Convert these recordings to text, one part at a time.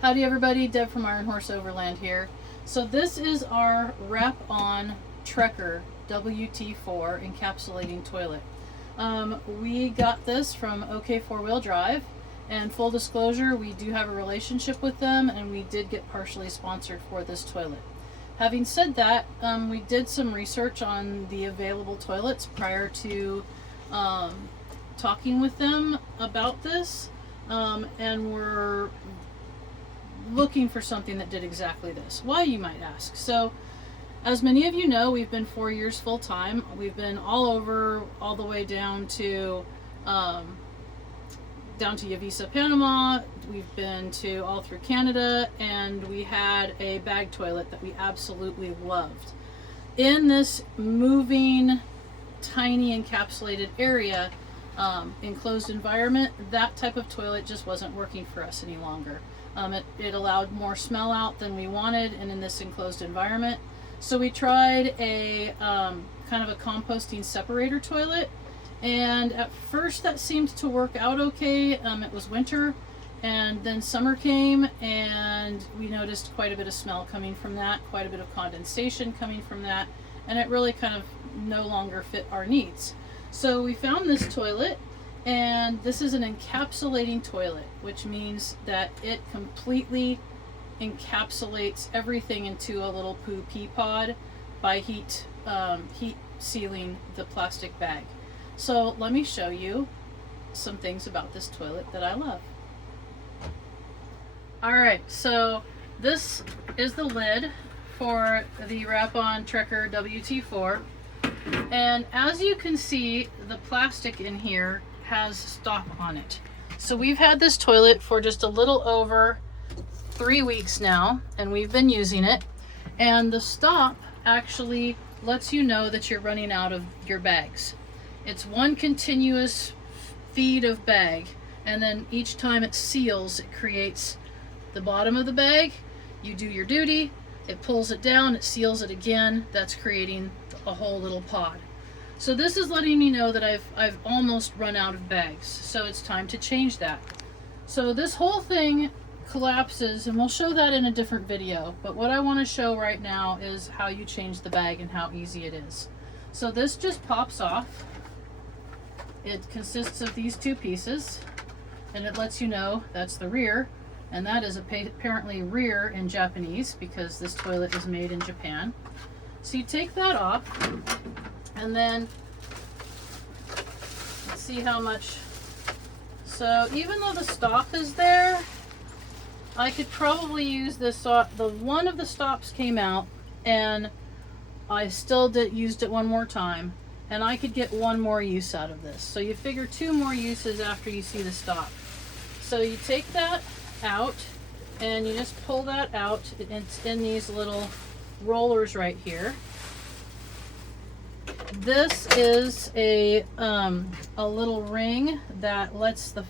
Howdy everybody, Deb from Iron Horse Overland here. So this is our Wrappon Trekker WT4 encapsulating toilet. We got this from OK 4-Wheel Drive, and full disclosure, we do have a relationship with them and we did get partially sponsored for this toilet. Having said that, we did some research on the available toilets prior to talking with them about this, and we're looking for something that did exactly this. Why, you might ask? So, as many of you know, we've been 4 years full time. We've been all over, all the way down to Yavisa, Panama. We've been to all through Canada, and we had a bag toilet that we absolutely loved. In this moving, tiny encapsulated area, enclosed environment, that type of toilet just wasn't working for us any longer. It allowed more smell out than we wanted, and in this enclosed environment. So we tried a kind of a composting separator toilet, and at first that seemed to work out okay. It was winter, and then summer came, and we noticed quite a bit of smell coming from that, quite a bit of condensation coming from that, and it really kind of no longer fit our needs. So we found this toilet, and this is an encapsulating toilet, which means that it completely encapsulates everything into a little pee pod by heat sealing the plastic bag. So let me show you some things about this toilet that I love. Alright, so this is the lid for the Wrappon Trekker WT4, and as you can see, the plastic in here has stop on it. So we've had this toilet for just a little over 3 weeks now, and we've been using it, and the stop actually lets you know that you're running out of your bags. It's one continuous feed of bag, and then each time it seals, it creates the bottom of the bag. You do your duty, it pulls it down, it seals it again. That's creating a whole little pod. So this is letting me know that I've almost run out of bags, so it's time to change that. So this whole thing collapses, and we'll show that in a different video, but what I want to show right now is how you change the bag and how easy it is. So this just pops off. It consists of these two pieces, and it lets you know that's the rear, and that is apparently rear in Japanese because this toilet is made in Japan. So you take that off, and then let's see how much. So even though the stop is there, I could probably use this. The one of the stops came out, and I still used it one more time, and I could get one more use out of this. So you figure 2 more uses after you see the stop. So you take that out, and you just pull that out. It's in these little rollers right here. This is a little ring that lets the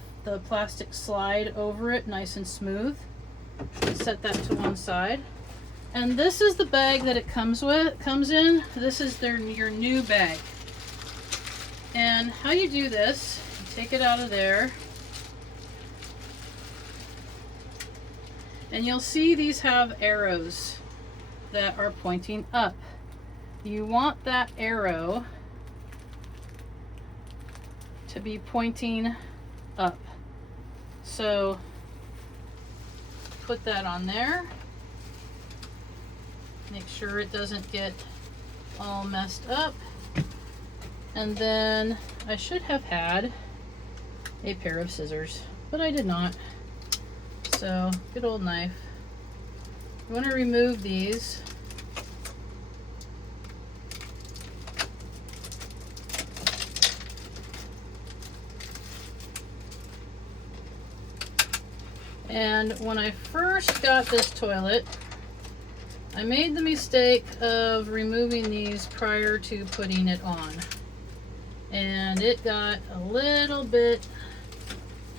plastic slide over it nice and smooth. Set that to one side, and this is the bag that it comes in. This is your new bag. And how you do this, you take it out of there, and you'll see these have arrows that are pointing up. You want that arrow to be pointing up. So put that on there. Make sure it doesn't get all messed up. And then I should have had a pair of scissors, but I did not. So, good old knife. You want to remove these. And when I first got this toilet, I made the mistake of removing these prior to putting it on. And it got a little bit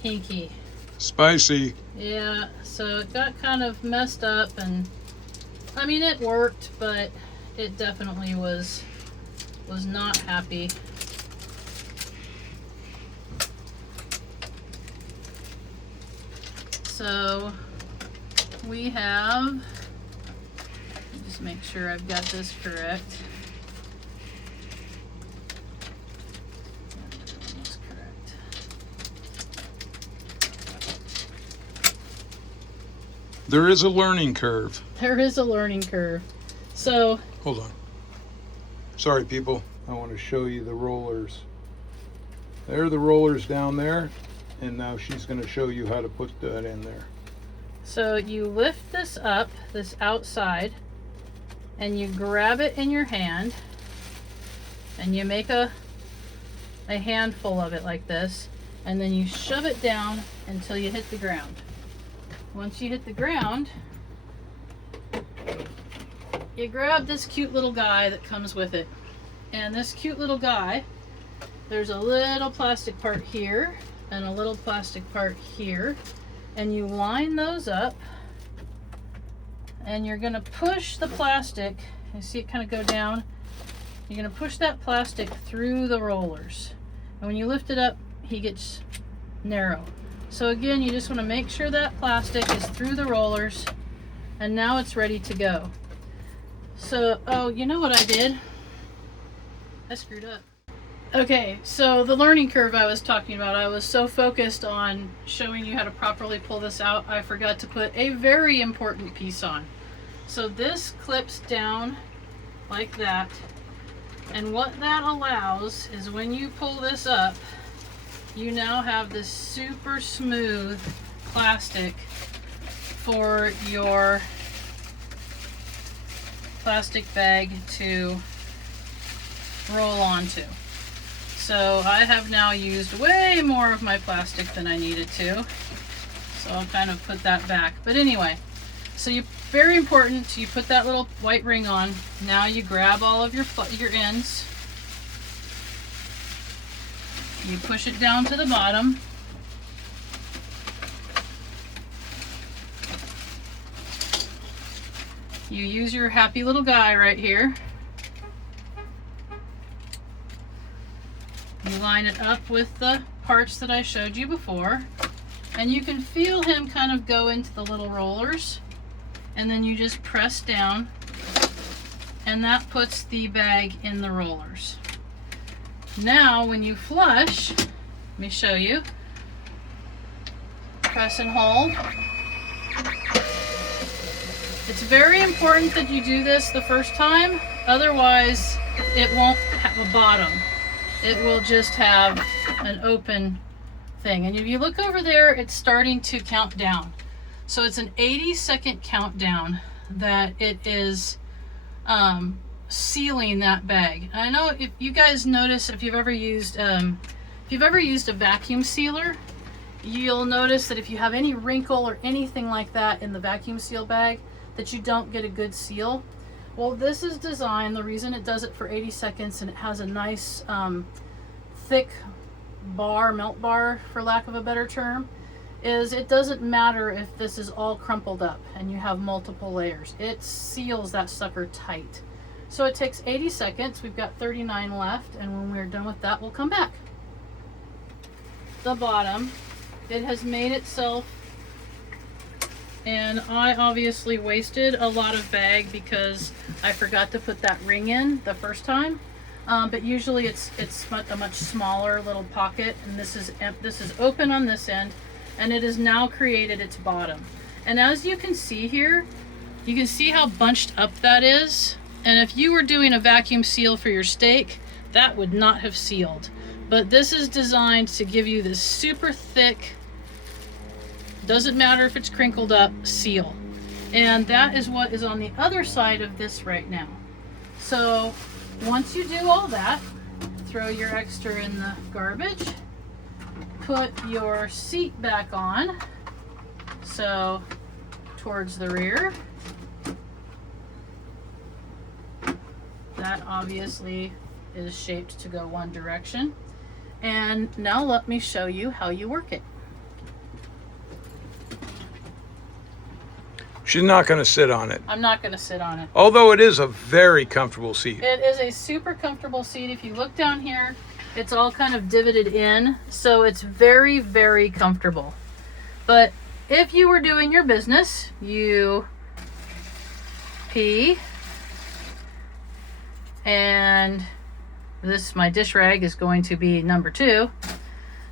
hinky. Spicy. Yeah, so it got kind of messed up, and I mean, it worked, but it definitely was not happy. So we have, just make sure I've got this correct. That's correct. There is a learning curve. There is a learning curve. So, hold on. Sorry, people. I want to show you the rollers. There are the rollers down there, and now she's going to show you how to put that in there. So you lift this up, this outside, and you grab it in your hand, and you make a handful of it like this, and then you shove it down until you hit the ground. Once you hit the ground, you grab this cute little guy that comes with it. And this cute little guy, there's a little plastic part here and a little plastic part here, and you line those up, and you're going to push the plastic. You see it kind of go down. You're going to push that plastic through the rollers, and when you lift it up, he gets narrow. So again, you just want to make sure that plastic is through the rollers, and now it's ready to go. So, oh, you know what I did? I screwed up. Okay, so the learning curve I was talking about, I was so focused on showing you how to properly pull this out, I forgot to put a very important piece on. So this clips down like that, and what that allows is when you pull this up, you now have this super smooth plastic for your plastic bag to roll onto. So I have now used way more of my plastic than I needed to, so I'll kind of put that back. But anyway, so very important, you put that little white ring on. Now you grab all of your ends, you push it down to the bottom, you use your happy little guy right here. You line it up with the parts that I showed you before, and you can feel him kind of go into the little rollers, and then you just press down, and that puts the bag in the rollers. Now when you flush, let me show you. Press and hold. It's very important that you do this the first time, otherwise it won't have a bottom. It will just have an open thing. And if you look over there, it's starting to count down. So it's an 80-second countdown that it is sealing that bag. I know if you guys notice, if you've ever used a vacuum sealer, you'll notice that if you have any wrinkle or anything like that in the vacuum seal bag, that you don't get a good seal. Well, this is designed, the reason it does it for 80 seconds and it has a nice thick bar, melt bar for lack of a better term, is it doesn't matter if this is all crumpled up and you have multiple layers. It seals that sucker tight. So it takes 80 seconds. We've got 39 left, and when we're done with that, we'll come back. The bottom, it has made itself, and I obviously wasted a lot of bag because I forgot to put that ring in the first time. But usually it's a much smaller little pocket, and this is open on this end, and it has now created its bottom. And as you can see here, you can see how bunched up that is. And if you were doing a vacuum seal for your steak, that would not have sealed. But this is designed to give you this super thick, doesn't matter if it's crinkled up, seal. And that is what is on the other side of this right now. So once you do all that, throw your extra in the garbage, put your seat back on, so towards the rear. That obviously is shaped to go one direction. And now let me show you how you work it. She's not going to sit on it. I'm not going to sit on it. Although it is a very comfortable seat. It is a super comfortable seat. If you look down here, it's all kind of divoted in, so it's very, very comfortable. But if you were doing your business, you pee, and this, my dish rag, is going to be number 2.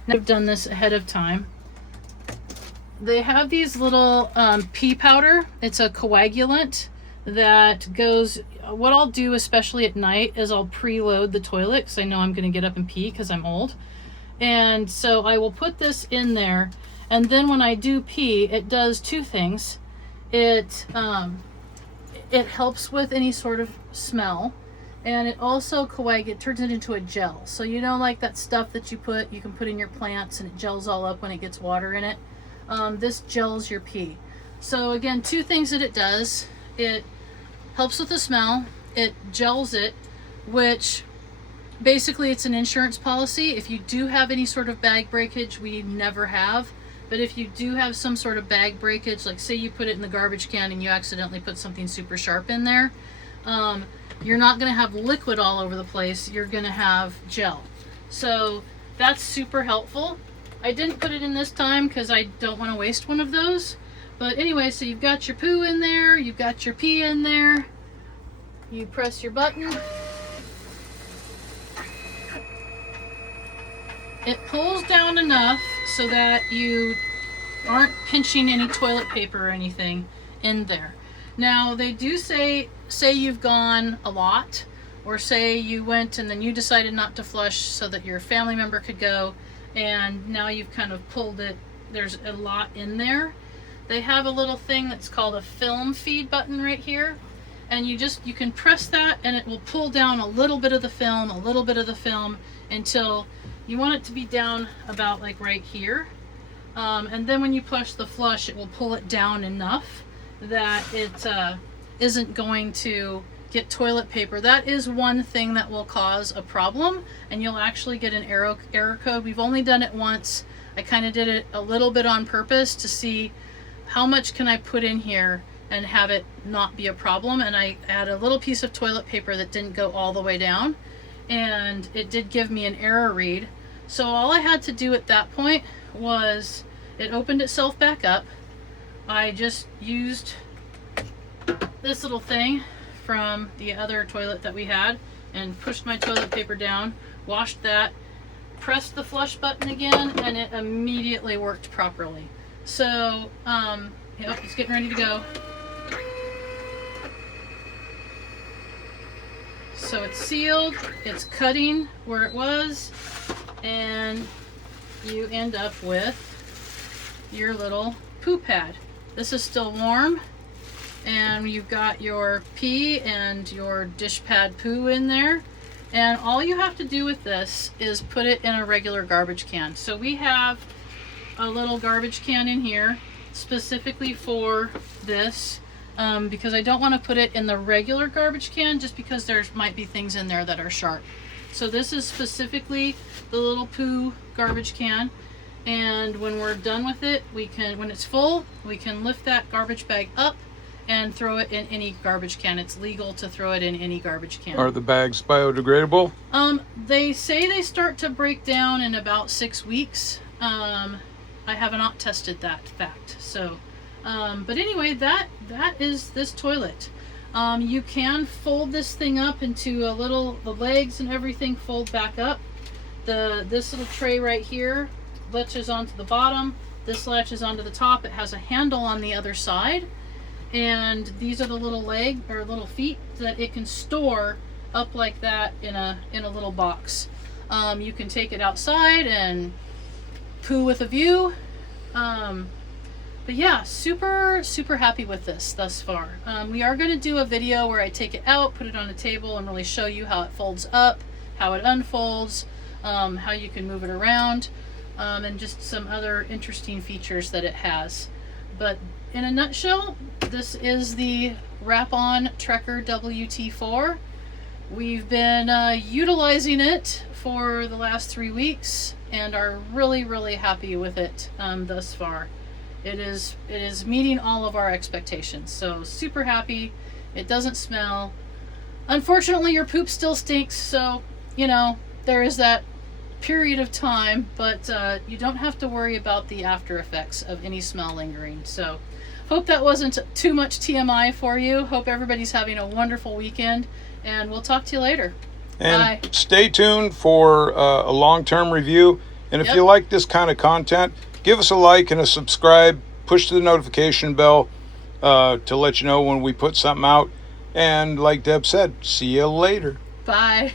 I've done this ahead of time. They have these little pee powder. It's a coagulant that goes, what I'll do especially at night is I'll preload the toilet because I know I'm going to get up and pee because I'm old. And so I will put this in there, and then when I do pee, it does 2 things. It helps with any sort of smell, and it also turns it into a gel. So you know, like that stuff that you can put in your plants and it gels all up when it gets water in it. This gels your pee. So again, 2 things that it does. It helps with the smell, it gels it, which basically it's an insurance policy. If you do have any sort of bag breakage, we never have, but if you do have some sort of bag breakage, like say you put it in the garbage can and you accidentally put something super sharp in there, you're not going to have liquid all over the place, you're going to have gel. So that's super helpful. I didn't put it in this time because I don't want to waste one of those. But anyway, so you've got your poo in there, you've got your pee in there, you press your button, it pulls down enough so that you aren't pinching any toilet paper or anything in there. Now they do say you've gone a lot, or say you went and then you decided not to flush so that your family member could go, and now you've kind of pulled it, there's a lot in there. They have a little thing that's called a film feed button right here, and you can press that and it will pull down a little bit of the film, until you want it to be down about like right here. And then when you push the flush, it will pull it down enough that it isn't going to get toilet paper. That is one thing that will cause a problem, and you'll actually get an error code. We've only done it once. I kind of did it a little bit on purpose to see how much can I put in here and have it not be a problem. And I had a little piece of toilet paper that didn't go all the way down, and it did give me an error read. So all I had to do at that point was, it opened itself back up. I just used this little thing from the other toilet that we had and pushed my toilet paper down, washed that, pressed the flush button again, and it immediately worked properly. So, yep, it's getting ready to go. So it's sealed, it's cutting where it was, and you end up with your little poo pad. This is still warm, and you've got your pee and your dish pad poo in there. And all you have to do with this is put it in a regular garbage can. So we have a little garbage can in here specifically for this, because I don't want to put it in the regular garbage can just because there might be things in there that are sharp. So this is specifically the little poo garbage can, and when we're done with it, when it's full, we can lift that garbage bag up and throw it in any garbage can. It's legal to throw it in any garbage can. Are the bags biodegradable? They say they start to break down in about 6 weeks. I have not tested that fact. So, but anyway, that is this toilet. You can fold this thing up into the legs and everything fold back up. This little tray right here latches onto the bottom. This latches onto the top. It has a handle on the other side. And these are the little little feet that it can store up like that in a little box. You can take it outside and poo with a view. But yeah, super happy with this thus far. We are going to do a video where I take it out, put it on a table, and really show you how it folds up, how it unfolds, how you can move it around, and just some other interesting features that it has. But in a nutshell, this is the Wrappon Trekker WT4. We've been utilizing it for the last 3 weeks and are really happy with it thus far. It is meeting all of our expectations, so super happy. It doesn't smell. Unfortunately, your poop still stinks, so you know there is that period of time, but you don't have to worry about the after effects of any smell lingering. So hope that wasn't too much TMI for you. Hope everybody's having a wonderful weekend, and we'll talk to you later. And Bye. stay tuned for a long-term review. And if Yep. you like this kind of content, give us a like and a subscribe. Push the notification bell to let you know when we put something out. And like Deb said, see you later. Bye.